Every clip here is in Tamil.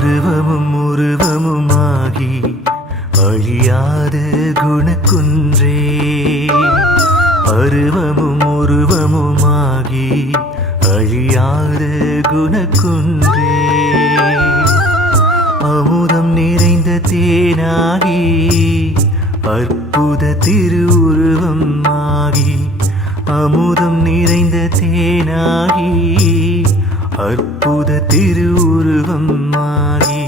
அருவமும் உருவமுமாகி அழியாத குணக்குன்றே, அருவமும் உருவமுமாகி அழியாத குணக்குன்றே, அமுதம் நிறைந்த தேனாகி அற்புத திருவுருவம் ஆகி, அமுதம் நிறைந்த தேனாகி அற்புத திருவுருவம் ஆகி,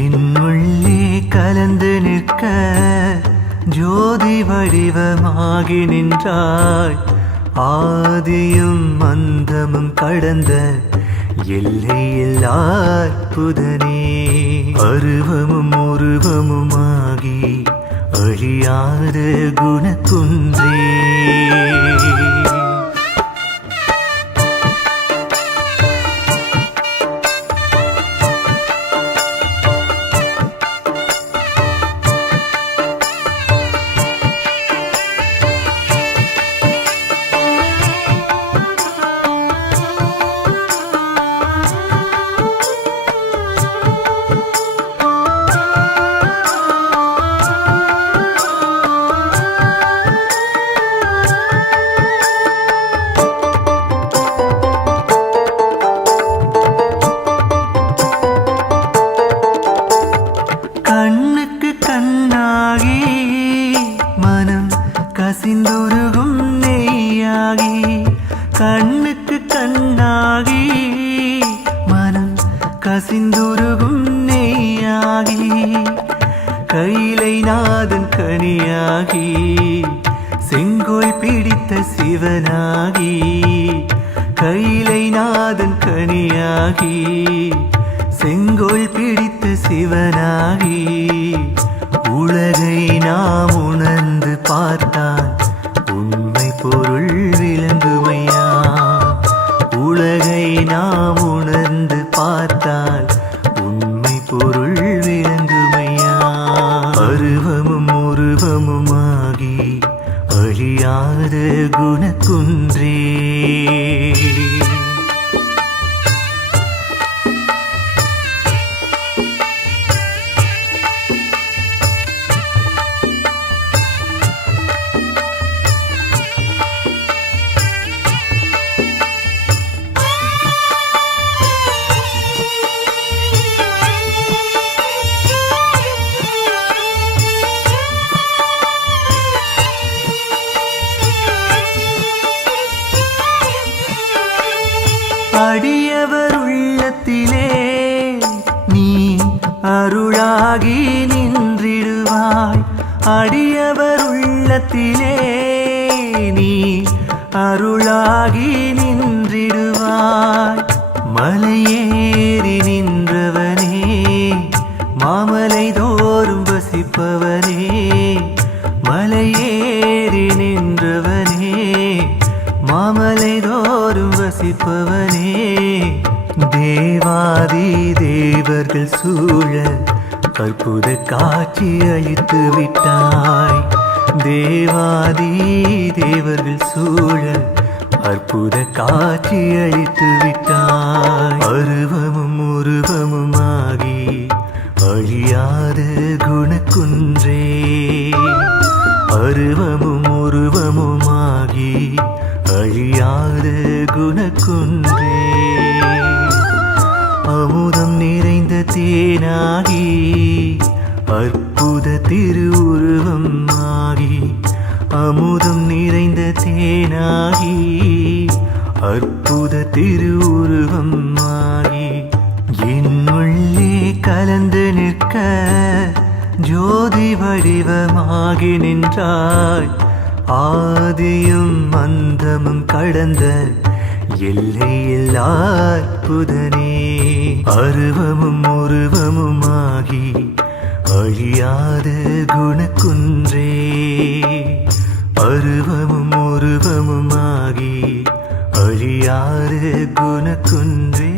என்னுள்ளே கலந்து நிற்க ஜோதி வடிவமாகி நின்றாய். ஆதியும் அந்தமும் கடந்த எல்லையில்லா அற்புதனே, அருவமும் உருவமுமாகி அழியாத குணக்குன்றே. கண்ணுக்கு கண்ணாகி மனம் கசிந்துருகும் நெய்யாகி, கண்ணுக்கு கண்ணாகி மனம் கசிந்துருகும் நெய்யாகி, கைலை நாதன் கனியாகி செங்கோல் பிடித்த சிவனாகி, கைலை நாதன் கனியாகி செங்கோல் பிடித்த சிவனாகி, உலகை நாம் உணர்ந்து பார்த்தால் உண்மை பொருள் விளங்குமையா, உலகை நாம் உணர்ந்து பார்த்தால் உண்மை பொருள் விளங்குமையா, அருவமும் உருவமுமாகி அழியாத குணக்குன்றே. அடியவர் உள்ளத்திலே நீ அருளாகி நின்றிடுவாய், அடியவர் உள்ளத்திலே நீ அருளாகி நின்றிடுவாய். மலையேறி நின்றவனே, மாமலை தோறும் வசிப்பவனே, மலையேறி நின்றவனே, மாமலை தோறும் வசிப்பவனே, தேவாதி தேவர்கள் சூழ அற்புத காட்சி அளித்து விட்டாய், தேவாதி தேவர்கள் சூழ அற்புத காட்சி அளித்து விட்டாய். அருவமும் உருவமுமாகி அழியாத குணக்குன்றே, அருவமும் உருவமுமாகி அழியாத குணக்குன்றே, அமுதம் நிறைந்த தேனாகி அற்புத திருவுருவம் ஆகி, அமுதம் நிறைந்த தேனாகி அற்புத திருவுருவம் ஆகி, என்னுள்ளே கலந்து நிற்க ஜோதி வடிவமாகி நின்றாய். ஆதியும் அந்தமும் கடந்த எல்லையில்லா அற்புதனே, அருவமும் உருவமுமாகி அழியாத குணக்குன்றே, அருவமும் உருவமுமாகி அழியாத குணக்குன்றே.